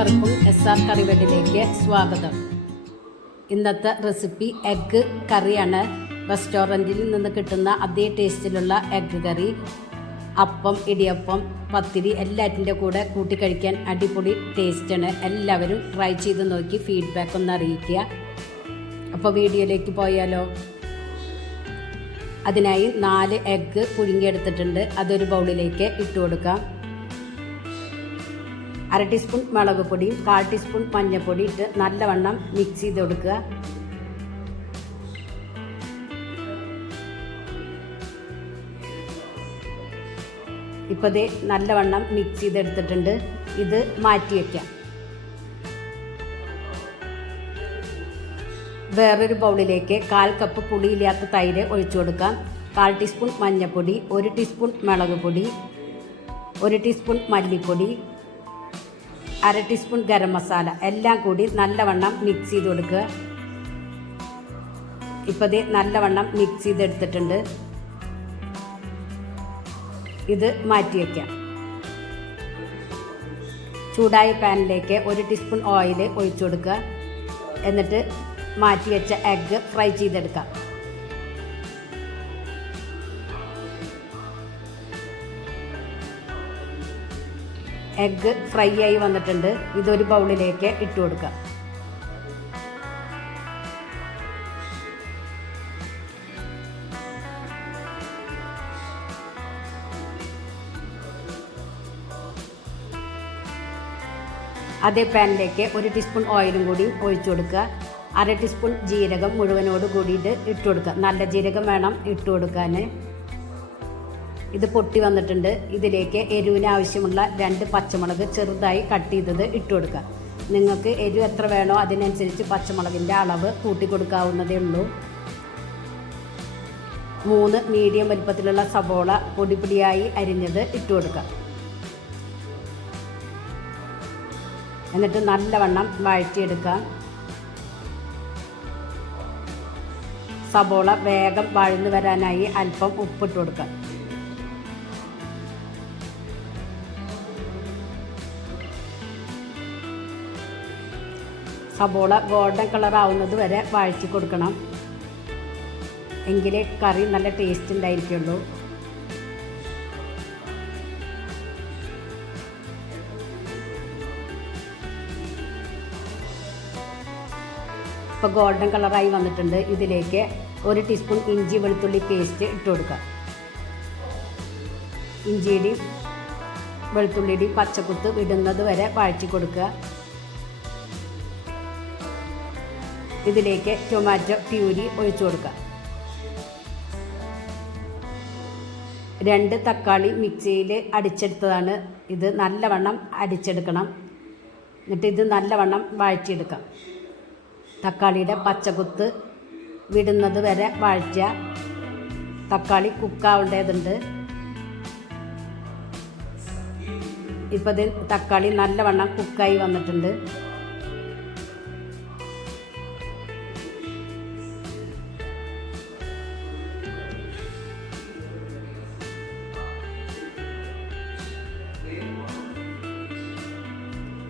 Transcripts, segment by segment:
എല്ലാവർക്കും SR കറിവേഡിലേക്ക് സ്വാഗതം. ഇന്നത്തെ റെസിപ്പി എഗ്ഗ് കറിയാണ്. റെസ്റ്റോറൻറ്റിൽ നിന്ന് കിട്ടുന്ന അതേ ടേസ്റ്റിലുള്ള എഗ്ഗ് കറി അപ്പം, ഇടിയപ്പം, പത്തിരി എല്ലാറ്റിൻ്റെ കൂടെ കൂട്ടി കഴിക്കാൻ അടിപൊളി ടേസ്റ്റാണ്. എല്ലാവരും ട്രൈ ചെയ്ത് നോക്കി ഫീഡ്ബാക്ക് ഒന്ന് അറിയിക്കുക. അപ്പോൾ വീഡിയോയിലേക്ക് പോയാലോ. അതിനായി 4 എഗ്ഗ് പുഴുങ്ങിയെടുത്തിട്ടുണ്ട്. അതൊരു ബൗളിലേക്ക് ഇട്ട് കൊടുക്കാം. 1/2 ടീസ്പൂൺ മുളക് പൊടിയും 1/4 ടീസ്പൂൺ മഞ്ഞൾപ്പൊടി ഇട്ട് നല്ലവണ്ണം മിക്സ് ചെയ്ത് കൊടുക്കുക. ഇപ്പോൾ ഇത് നല്ലവണ്ണം മിക്സ് ചെയ്തെടുത്തിട്ടുണ്ട്. ഇത് മാറ്റി വയ്ക്കാം. വേറൊരു ബൗളിലേക്ക് 1/4 കപ്പ് പുളിയില്ലാത്ത തൈര് ഒഴിച്ചു കൊടുക്കാം. 1/4 ടീസ്പൂൺ മഞ്ഞൾപ്പൊടി, 1 ടീസ്പൂൺ മുളക് പൊടി, 1 ടീസ്പൂൺ മല്ലിപ്പൊടി, 1/2 ടീസ്പൂൺ ഗരം മസാല എല്ലാം കൂടി നല്ലവണ്ണം മിക്സ് ചെയ്ത് കൊടുക്കുക. ഇപ്പോൾ ഇത് നല്ലവണ്ണം മിക്സ് ചെയ്തെടുത്തിട്ടുണ്ട്. ഇത് മാറ്റി വയ്ക്കാം. ചൂടായ പാനിലേക്ക് 1 ടീസ്പൂൺ ഓയിൽ ഒഴിച്ചു കൊടുക്കുക. എന്നിട്ട് മാറ്റി വെച്ച എഗ്ഗ് ഫ്രൈ ചെയ്തെടുക്കാം. എഗ്ഗ് ഫ്രൈ ആയി വന്നിട്ടുണ്ട്. ഇതൊരു ബൗളിലേക്ക് ഇട്ട് കൊടുക്കാം. അതേ പാനിലേക്ക് 1 ടീസ്പൂൺ ഓയിലും കൂടി ഒഴിച്ചു കൊടുക്കുക. 1/2 ടീസ്പൂൺ ജീരകം മുഴുവനോട് കൂടിയിട്ട് ഇട്ട് കൊടുക്കുക. നല്ല ജീരകം വേണം ഇട്ട് കൊടുക്കാൻ. ഇത് പൊട്ടി വന്നിട്ടുണ്ട്. ഇതിലേക്ക് എരിവിന് ആവശ്യമുള്ള 2 പച്ചമുളക് ചെറുതായി കട്ട് ചെയ്തത് ഇട്ട് കൊടുക്കുക. നിങ്ങൾക്ക് എരിവ് എത്ര വേണോ അതിനനുസരിച്ച് പച്ചമുളകിൻ്റെ അളവ് കൂട്ടി കൊടുക്കാവുന്നതേ ഉള്ളൂ. 3 മീഡിയം വലിപ്പത്തിലുള്ള സവോള പൊടിയായി അരിഞ്ഞത് ഇട്ട് കൊടുക്കുക. എന്നിട്ട് നല്ലവണ്ണം വഴറ്റിയെടുക്കാം. സവോള വേഗം വഴന്നു വരാനായി അല്പം ഉപ്പിട്ട് കൊടുക്കാം. സവോള ഗോൾഡൻ കളർ ആവുന്നത് വരെ വഴറ്റി കൊടുക്കണം. എങ്കിലേ കറി നല്ല ടേസ്റ്റ് ഉണ്ടായിരിക്കുള്ളൂ. ഇപ്പോൾ ഗോൾഡൻ കളറായി വന്നിട്ടുണ്ട്. ഇതിലേക്ക് 1 ടീസ്പൂൺ ഇഞ്ചി വെളുത്തുള്ളി പേസ്റ്റ് ഇട്ട് കൊടുക്കാം. ഇഞ്ചിയുടെയും വെളുത്തുള്ളിയുടെയും പച്ചക്കുത്ത് വിടുന്നത് വരെ വഴറ്റി കൊടുക്കുക. ഇതിലേക്ക് ടൊമാറ്റോ പ്യൂരി ഒഴിച്ചു കൊടുക്കുക. 2 തക്കാളി മിക്സിയിൽ അടിച്ചെടുത്തതാണ്. ഇത് നല്ലവണ്ണം അടിച്ചെടുക്കണം. എന്നിട്ട് ഇത് നല്ലവണ്ണം വഴറ്റിയെടുക്കാം. തക്കാളിയുടെ പച്ചക്കുത്ത് വിടുന്നത് വരെ വഴറ്റുക. തക്കാളി കുക്കാവേണ്ടതുണ്ട്. ഇപ്പോൾ ഇത് തക്കാളി നല്ലവണ്ണം കുക്കായി വന്നിട്ടുണ്ട്.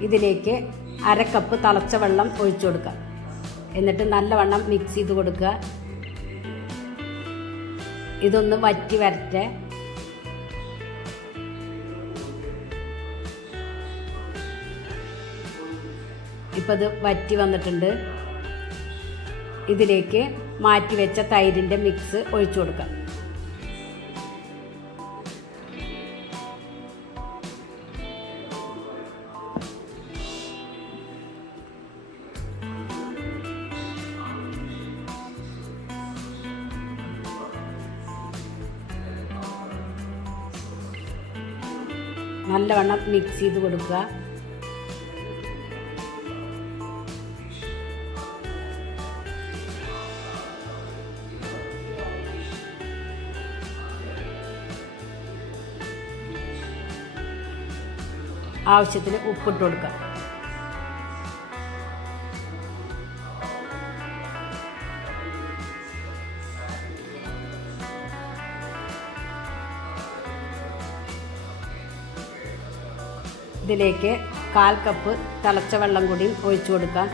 ഇതിലേക്ക് 1/2 കപ്പ് തിളച്ച വെള്ളം ഒഴിച്ചു കൊടുക്കുക. എന്നിട്ട് നല്ലവണ്ണം മിക്സ് ചെയ്ത് കൊടുക്കുക. ഇതൊന്ന് വറ്റി വരട്ടെ. ഇപ്പോൾ ഇത് വറ്റി വന്നിട്ടുണ്ട്. ഇതിലേക്ക് മാറ്റി വെച്ച തൈരിൻ്റെ മിക്സ് ഒഴിച്ചു കൊടുക്കാം. നല്ലവണ്ണം മിക്സ് ചെയ്ത് കൊടുക്കുക. ആവശ്യത്തിന് ഉപ്പിട്ട് കൊടുക്കുക. ഇതിലേക്ക് 1/4 കപ്പ് തിളച്ച വെള്ളം കൂടി ഒഴിച്ചു കൊടുക്കാം.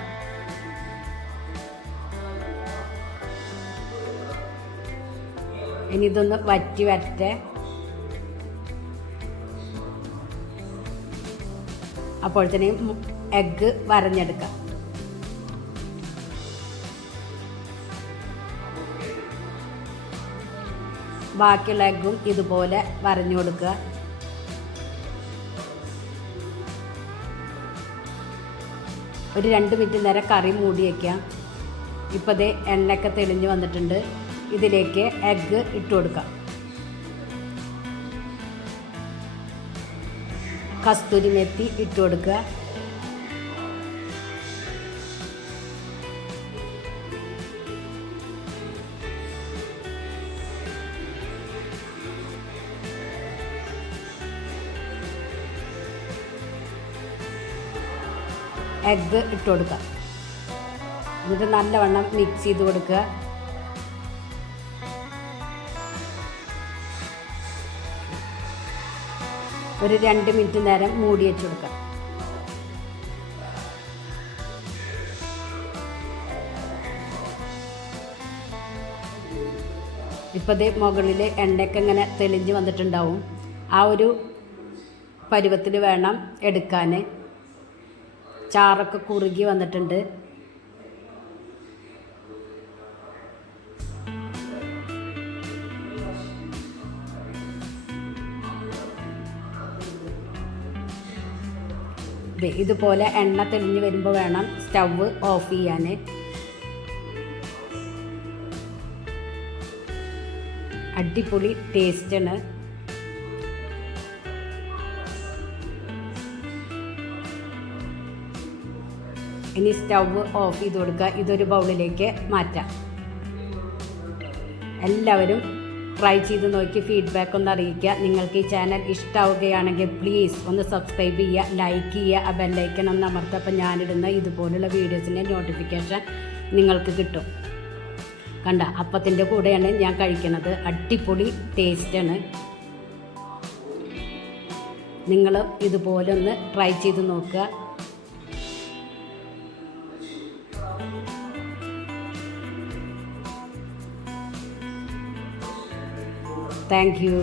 ഇനി ഇതൊന്ന് വറ്റി വരട്ടെ. അപ്പോഴത്തേനും എഗ്ഗ് വരഞ്ഞെടുക്കാം. ബാക്കിയുള്ള എഗ്ഗും ഇതുപോലെ വരഞ്ഞു കൊടുക്കുക. ഒരു 2 മിനിറ്റ് നേരം കറി മൂടി വയ്ക്കാം. ഇപ്പോൾ ദേ എണ്ണയൊക്കെ തെളിഞ്ഞ് വന്നിട്ടുണ്ട്. ഇതിലേക്ക് എഗ്ഗ് ഇട്ട് കൊടുക്കാം. കസ്തൂരി മെത്തി ഇട്ട് കൊടുക്കുക. എഗ്ഗ് ഇട്ട് കൊടുക്കുക. എന്നിട്ട് നല്ലവണ്ണം മിക്സ് ചെയ്ത് കൊടുക്കുക. ഒരു 2 മിനിറ്റ് നേരം മൂടി വെച്ച് കൊടുക്കുക. ഇപ്പോൾ ദേ മുകളിൽ എണ്ണയൊക്കെ ഇങ്ങനെ തെളിഞ്ഞ് വന്നിട്ടുണ്ടാവും. ആ ഒരു പരുവത്തിൽ വേണം എടുക്കാൻ. ചാറൊക്കെ കുറുകി വന്നിട്ടുണ്ട്. ഇതുപോലെ എണ്ണ തെളിഞ്ഞ് വരുമ്പോൾ വേണം സ്റ്റവ് ഓഫ് ചെയ്യാൻ. അടിപൊളി ടേസ്റ്റാണ്. ഇനി സ്റ്റവ് ഓഫ് ചെയ്ത് കൊടുക്കുക. ഇതൊരു ബൗളിലേക്ക് മാറ്റാം. എല്ലാവരും ട്രൈ ചെയ്ത് നോക്കി ഫീഡ്ബാക്ക് ഒന്ന് അറിയിക്കുക. നിങ്ങൾക്ക് ഈ ചാനൽ ഇഷ്ടമാവുകയാണെങ്കിൽ പ്ലീസ് ഒന്ന് സബ്സ്ക്രൈബ് ചെയ്യുക, ലൈക്ക് ചെയ്യുക, ആ ബെല്ലൈക്കൺ ഒന്ന് അമർത്തുക. അപ്പോൾ ഞാനിടുന്ന ഇതുപോലുള്ള വീഡിയോസിൻ്റെ നോട്ടിഫിക്കേഷൻ നിങ്ങൾക്ക് കിട്ടും. കണ്ട, അപ്പത്തിൻ്റെ കൂടെയാണ് ഞാൻ കഴിക്കുന്നത്. അടിപൊളി ടേസ്റ്റാണ്. നിങ്ങൾ ഇതുപോലെ ഒന്ന് ട്രൈ ചെയ്ത് നോക്കുക. Thank you.